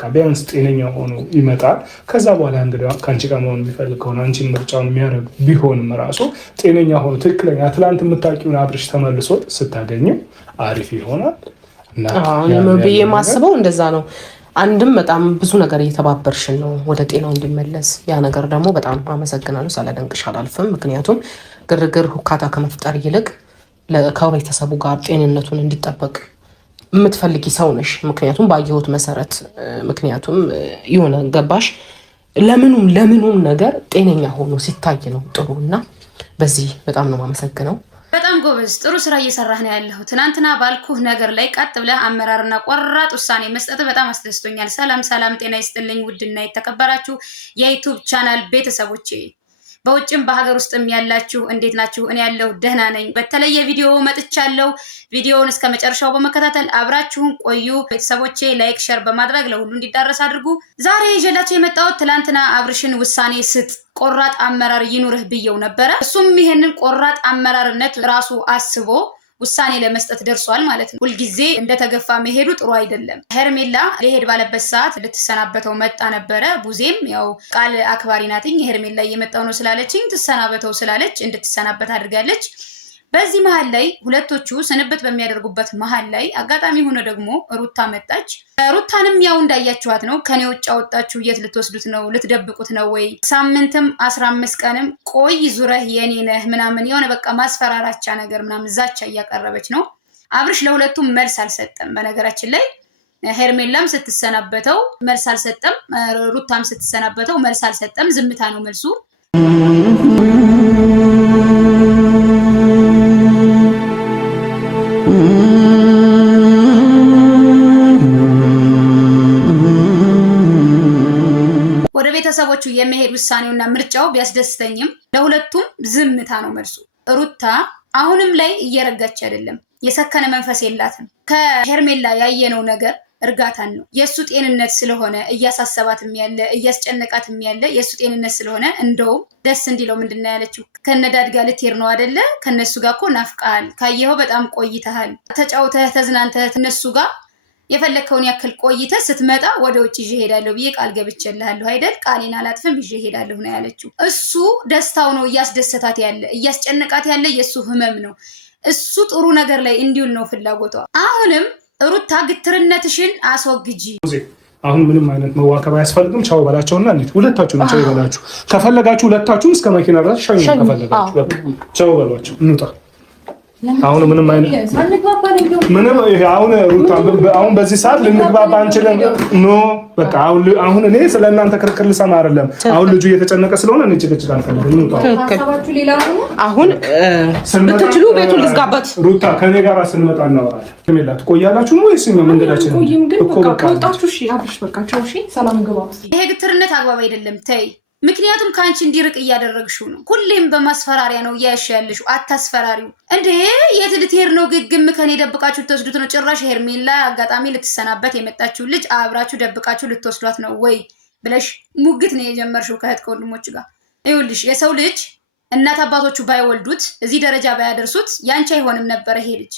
ቢያንስ ጤነኛ ሆኖ ይመጣል። ከዛ በኋላ እንግዲህ ከአንቺ ጋር መሆን የሚፈልግ ከሆነ አንቺን ምርጫውን የሚያደርግ ቢሆንም ራሱ ጤነኛ ሆኖ ትክክለኛ ትላንት የምታውቂውን አብርሽ ተመልሶ ስታገኘው አሪፍ ይሆናል። ብዬ የማስበው እንደዛ ነው። አንድም በጣም ብዙ ነገር እየተባበርሽን ነው ወደ ጤናው እንዲመለስ። ያ ነገር ደግሞ በጣም አመሰግናለሁ፣ ሳላደንቅሽ አላልፍም። ምክንያቱም ግርግር ሁካታ ከመፍጠር ይልቅ ከቤተሰቡ ጋር ጤንነቱን እንዲጠበቅ የምትፈልጊ ሰው ነሽ። ምክንያቱም ባየሁት መሰረት ምክንያቱም የሆነ ገባሽ ለምኑም ነገር ጤነኛ ሆኖ ሲታይ ነው ጥሩ እና በዚህ በጣም ነው የማመሰግነው። በጣም ጎበዝ፣ ጥሩ ስራ እየሰራህ ነው ያለው። ትናንትና ባልኩህ ነገር ላይ ቀጥ ብለህ አመራርና ቆራጥ ውሳኔ መስጠት በጣም አስደስቶኛል። ሰላም ጤና ይስጥልኝ ውድና የተከበራችሁ የዩቲዩብ ቻናል ቤተሰቦቼ በውጭም በሀገር ውስጥም ያላችሁ እንዴት ናችሁ? እኔ ያለሁ ደህና ነኝ። በተለየ ቪዲዮ መጥቻለሁ። ቪዲዮውን እስከ መጨረሻው በመከታተል አብራችሁን ቆዩ። ቤተሰቦቼ ላይክ፣ ሼር በማድረግ ለሁሉ እንዲዳረስ አድርጉ። ዛሬ ይዤላችሁ የመጣሁት ትላንትና አብርሽን ውሳኔ ስጥ፣ ቆራጥ አመራር ይኑርህ ብየው ነበረ። እሱም ይሄንን ቆራጥ አመራርነት ራሱ አስቦ ውሳኔ ለመስጠት ደርሷል ማለት ነው። ሁልጊዜ እንደተገፋ መሄዱ ጥሩ አይደለም። ሄርሜላ ሊሄድ ባለበት ሰዓት ልትሰናበተው መጣ ነበረ። ቡዜም ያው ቃል አክባሪ ናትኝ። ሄርሜላ እየመጣው ነው ስላለችኝ ትሰናበተው ስላለች እንድትሰናበት አድርጋለች። በዚህ መሃል ላይ ሁለቶቹ ስንብት በሚያደርጉበት መሃል ላይ አጋጣሚ ሆኖ ደግሞ ሩታ መጣች። ሩታንም ያው እንዳያችኋት ነው። ከኔ ውጭ አወጣችሁ የት ልትወስዱት ነው? ልትደብቁት ነው ወይ? ሳምንትም 15 ቀንም ቆይ ዙረህ የኔ ነህ ምናምን የሆነ በቃ ማስፈራራቻ ነገር ምናምን ዛቻ እያቀረበች ነው። አብርሽ ለሁለቱም መልስ አልሰጠም። በነገራችን ላይ ሄርሜላም ስትሰናበተው መልስ አልሰጠም፣ ሩታም ስትሰናበተው መልስ አልሰጠም። ዝምታ ነው መልሱ። ቤተሰቦቹ የመሄድ ውሳኔውና ምርጫው ቢያስደስተኝም ለሁለቱም ዝምታ ነው መልሱ። ሩታ አሁንም ላይ እየረጋች አይደለም፣ የሰከነ መንፈስ የላትም። ከሄርሜላ ያየነው ነገር እርጋታን ነው። የሱ ጤንነት ስለሆነ እያሳሰባትም ያለ እያስጨነቃትም ያለ የሱ ጤንነት ስለሆነ እንደውም ደስ እንዲለው ምንድነው ያለችው? ከነዳድ ጋር ልትሄድ ነው አይደለ? ከነሱ ጋር እኮ ናፍቃል፣ ካየኸው በጣም ቆይተሃል፣ ተጫውተህ ተዝናንተህ እነሱ ጋር የፈለከውን ያክል ቆይተህ ስትመጣ ወደ ውጭ ይዤ ሄዳለሁ ብዬ ቃል ገብቼልሃለሁ አይደል? ቃሌን አላጥፍም ይዤ ሄዳለሁ ነው ያለችው። እሱ ደስታው ነው እያስደሰታት ያለ፣ እያስጨነቃት ያለ የሱ ህመም ነው። እሱ ጥሩ ነገር ላይ እንዲውል ነው ፍላጎቷ። አሁንም ሩታ ግትርነትሽን አስወግጂ። አሁን ምንም አይነት መዋከብ አያስፈልግም። ቻው በላቸውና እንዴት ሁለታችሁ ነው ቻው ይበላችሁ። ከፈለጋችሁ ሁለታችሁም እስከ መኪና ድረስ ሻይ ከፈለጋችሁ በቃ ቻው በሏቸው እንውጣ። አሁን ምንም አይነት ምንም አሁን ሩታ አሁን በዚህ ሰዓት ልንግባባ አንችልም። ኖ በቃ አሁን እኔ ስለእናንተ ክርክር ልሰማ አይደለም። አሁን ልጁ እየተጨነቀ ስለሆነ እኔ ጭቅጭቅ አልፈልግም። አሁን ብትችሉ ቤቱን ልዝጋበት። ሩታ ከኔ ጋር ስንመጣ እናወራለን። ከሜላ ትቆያላችሁ ወይስ መንገዳችን እኮ በቃ ወጣችሁ? እሺ አብርሽ በቃ ቻው። እሺ ሰላም ግባ። ይሄ ግትርነት አግባብ አይደለም። ተይ ምክንያቱም ከአንቺ እንዲርቅ እያደረግሽው ነው። ሁሌም በማስፈራሪያ ነው እያያሽ ያለሽው። አታስፈራሪው እንዴ! የት ልትሄድ ነው? ግግም ከኔ ደብቃችሁ ልትወስዱት ነው? ጭራሽ ሄርሜላ አጋጣሚ ልትሰናበት የመጣችው ልጅ አብራችሁ ደብቃችሁ ልትወስዷት ነው ወይ ብለሽ ሙግት ነው የጀመርሽው ከእህት ከወንድሞች ጋር። ይኸውልሽ የሰው ልጅ እናት አባቶቹ ባይወልዱት እዚህ ደረጃ ባያደርሱት ያንቺ አይሆንም ነበረ ይሄ ልጅ።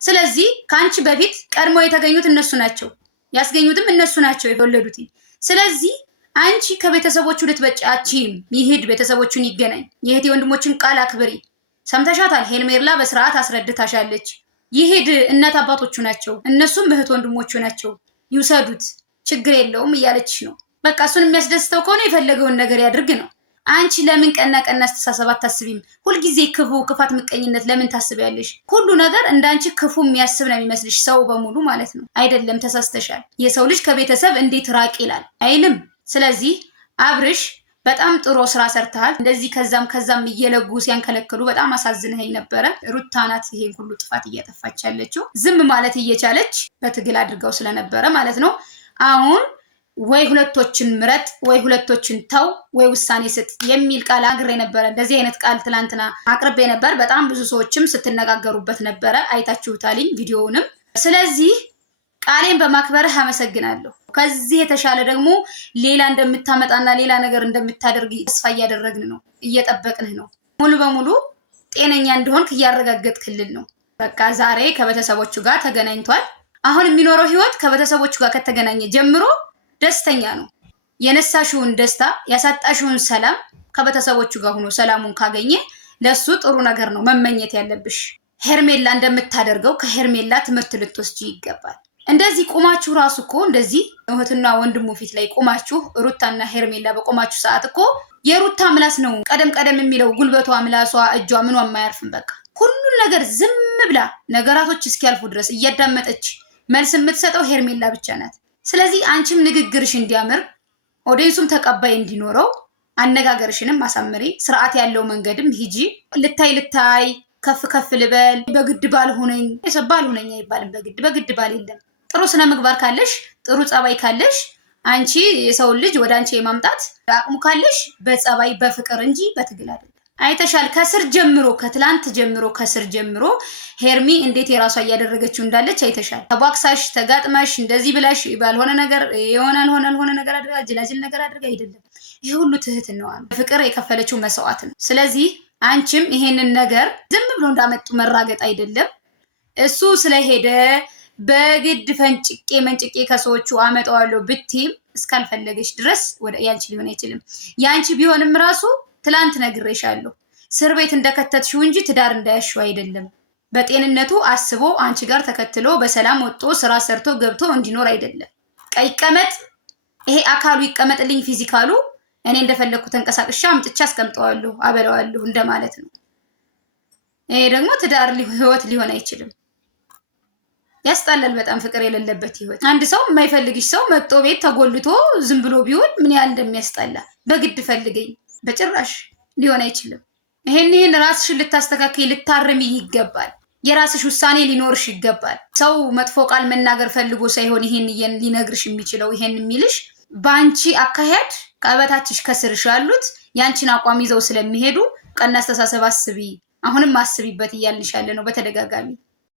ስለዚህ ከአንቺ በፊት ቀድሞ የተገኙት እነሱ ናቸው፣ ያስገኙትም እነሱ ናቸው የወለዱት። ስለዚህ አንቺ ከቤተሰቦቹ ልትበጫቺም ይሄድ፣ ቤተሰቦቹን ይገናኝ። የእህት ወንድሞችን ቃል አክብሪ። ሰምተሻታል። ሄርሜላ በስርዓት አስረድታሻለች። ይሄድ፣ እናት አባቶቹ ናቸው፣ እነሱም እህት ወንድሞቹ ናቸው፣ ይውሰዱት፣ ችግር የለውም እያለችሽ ነው። በቃ እሱን የሚያስደስተው ከሆነ የፈለገውን ነገር ያድርግ ነው። አንቺ ለምን ቀና አስተሳሰብ አታስቢም? ሁልጊዜ ክፋት፣ ምቀኝነት ለምን ታስቢያለሽ? ሁሉ ነገር እንዳንቺ ክፉ የሚያስብ ነው የሚመስልሽ ሰው በሙሉ ማለት ነው። አይደለም፣ ተሳስተሻል። የሰው ልጅ ከቤተሰብ እንዴት ራቅ ይላል አይልም። ስለዚህ አብርሽ በጣም ጥሩ ስራ ሰርተሃል። እንደዚህ ከዛም እየለጉ ሲያንከለክሉ በጣም አሳዝነኸኝ ነበረ። ሩታ ናት ይሄን ሁሉ ጥፋት እያጠፋች ያለችው። ዝም ማለት እየቻለች በትግል አድርገው ስለነበረ ማለት ነው። አሁን ወይ ሁለቶችን ምረጥ፣ ወይ ሁለቶችን ተው፣ ወይ ውሳኔ ስጥ የሚል ቃል አግሬ ነበረ። እንደዚህ አይነት ቃል ትላንትና አቅርቤ ነበር። በጣም ብዙ ሰዎችም ስትነጋገሩበት ነበረ፣ አይታችሁታልኝ ቪዲዮውንም። ስለዚህ ቃሌን በማክበርህ አመሰግናለሁ። ከዚህ የተሻለ ደግሞ ሌላ እንደምታመጣና ሌላ ነገር እንደምታደርግ ተስፋ እያደረግን ነው፣ እየጠበቅንህ ነው። ሙሉ በሙሉ ጤነኛ እንደሆንክ እያረጋገጥክልን ነው። በቃ ዛሬ ከቤተሰቦቹ ጋር ተገናኝቷል። አሁን የሚኖረው ህይወት ከቤተሰቦቹ ጋር ከተገናኘ ጀምሮ ደስተኛ ነው። የነሳሽውን ደስታ ያሳጣሽውን ሰላም ከቤተሰቦቹ ጋር ሆኖ ሰላሙን ካገኘ ለሱ ጥሩ ነገር ነው መመኘት ያለብሽ። ሄርሜላ እንደምታደርገው ከሄርሜላ ትምህርት ልትወስጂ ይገባል። እንደዚህ ቁማችሁ ራሱ እኮ እንደዚህ እህትና ወንድሙ ፊት ላይ ቁማችሁ ሩታና ሄርሜላ በቆማችሁ ሰዓት እኮ የሩታ ምላስ ነው ቀደም የሚለው ጉልበቷ፣ ምላሷ፣ እጇ ምኗ የማያርፍም። በቃ ሁሉን ነገር ዝም ብላ ነገራቶች እስኪያልፉ ድረስ እያዳመጠች መልስ የምትሰጠው ሄርሜላ ብቻ ናት። ስለዚህ አንቺም ንግግርሽ እንዲያምር ኦዲየንሱም ተቀባይ እንዲኖረው አነጋገርሽንም ማሳመሪ፣ ስርዓት ያለው መንገድም ሂጂ። ልታይ ከፍ ልበል በግድ ባልሆነኝ አይባልም። በግድ ባል የለም። ጥሩ ስነ ምግባር ካለሽ፣ ጥሩ ጸባይ ካለሽ፣ አንቺ የሰውን ልጅ ወደ አንቺ የማምጣት አቅሙ ካለሽ በጸባይ በፍቅር እንጂ በትግል አይደለም። አይተሻል። ከትላንት ጀምሮ ከስር ጀምሮ ሄርሚ እንዴት የራሷ እያደረገችው እንዳለች አይተሻል። ተቧክሳሽ ተጋጥማሽ እንደዚህ ብላሽ ባልሆነ ነገር ያልሆነ ነገር አድርጋ ጅላጅል ነገር አድርጋ አይደለም። ይሄ ሁሉ ትህትናዋ ነው፣ ፍቅር የከፈለችው መስዋዕት ነው። ስለዚህ አንቺም ይሄንን ነገር ዝም ብሎ እንዳመጡ መራገጥ አይደለም። እሱ ስለሄደ በግድ መንጭቄ ከሰዎቹ አመጣዋለሁ ብትይም እስካልፈለገች ድረስ ወደ ያንቺ ሊሆን አይችልም። ያንቺ ቢሆንም ራሱ ትላንት ነግሬሻለሁ፣ እስር ቤት እንደከተትሽው እንጂ ትዳር እንዳያሽው አይደለም። በጤንነቱ አስቦ አንቺ ጋር ተከትሎ በሰላም ወጥቶ ስራ ሰርቶ ገብቶ እንዲኖር አይደለም። ቀይቀመጥ ይሄ አካሉ ይቀመጥልኝ ፊዚካሉ እኔ እንደፈለኩ ተንቀሳቅሻ አምጥቻ አስቀምጠዋለሁ አበላዋለሁ እንደማለት ነው። ይሄ ደግሞ ትዳር ህይወት ሊሆን አይችልም። ያስጣላል በጣም ፍቅር የሌለበት ህይወት። አንድ ሰው የማይፈልግሽ ሰው መጦ ቤት ተጎልቶ ዝም ብሎ ቢሆን ምን ያህል እንደሚያስጠላ። በግድ ፈልገኝ በጭራሽ ሊሆን አይችልም። ይሄን ራስሽን ልታስተካክይ ልታርሚ ይገባል። የራስሽ ውሳኔ ሊኖርሽ ይገባል። ሰው መጥፎ ቃል መናገር ፈልጎ ሳይሆን ይሄን ሊነግርሽ የሚችለው ይሄን የሚልሽ በአንቺ አካሄድ ከበታችሽ ከስርሽ ያሉት ያንቺን አቋም ይዘው ስለሚሄዱ ቀና አስተሳሰብ አስቢ፣ አሁንም አስቢበት እያልንሽ ያለ ነው በተደጋጋሚ።